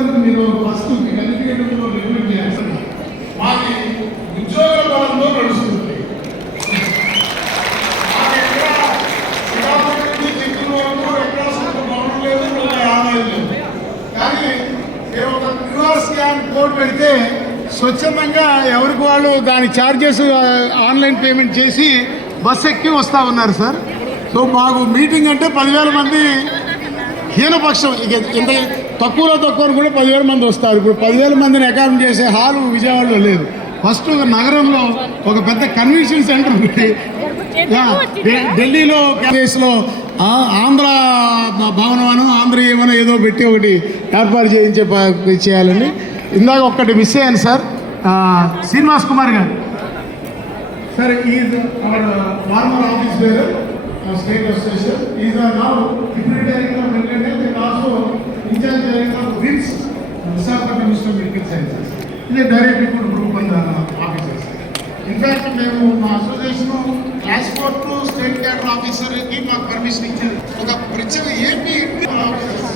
వరకు మీరు first ఎడ్యుకేటర్లో recruit చేయాలి. మాది ఉద్యోగ బలంలో నడుస్తుంది. చెక్కుల వరకు ఎక్కడ భవనం లేదు, ఆదాయం లేదు. కానీ మేము ఒక క్యూఆర్ స్కాన్ కోడ్ పెడితే స్వచ్ఛందంగా ఎవరికి వాళ్ళు దాని ఛార్జెస్ ఆన్లైన్ పేమెంట్ చేసి బస్ ఎక్కి వస్తూ ఉన్నారు సార్. సో మాకు మీటింగ్ అంటే 10,000 మంది హీనపక్షం, ఇక ఇంత తక్కువ కూడా 10,000 మంది వస్తారు. ఇప్పుడు 10,000 మందిని అకామిడేట్ చేసే హాలు విజయవాడలో లేదు. ఫస్ట్ నగరంలో ఒక పెద్ద కన్వెన్షన్ సెంటర్ ఉంది. ఢిల్లీలో కేసులో ఆంధ్ర భవనం ఆంధ్ర ఏమో ఏదో పెట్టి ఒకటి ఏర్పాటు చేయాలండి. ఇందాక ఒక్కటి మిస్ అయ్యాను sir. Srinivas Kumar garu sir, is our former office bearer state association. Is are now deputy director of medical and also incharge director of VIMS Visakhapatnam institute of medical sciences. ఇది direct recruit group and officers. In fact మేము మా association class 4 to state cadre ఆఫీసర్కి మాకు permission ఇచ్చారు. ఒక ప్రత్యేక AP officers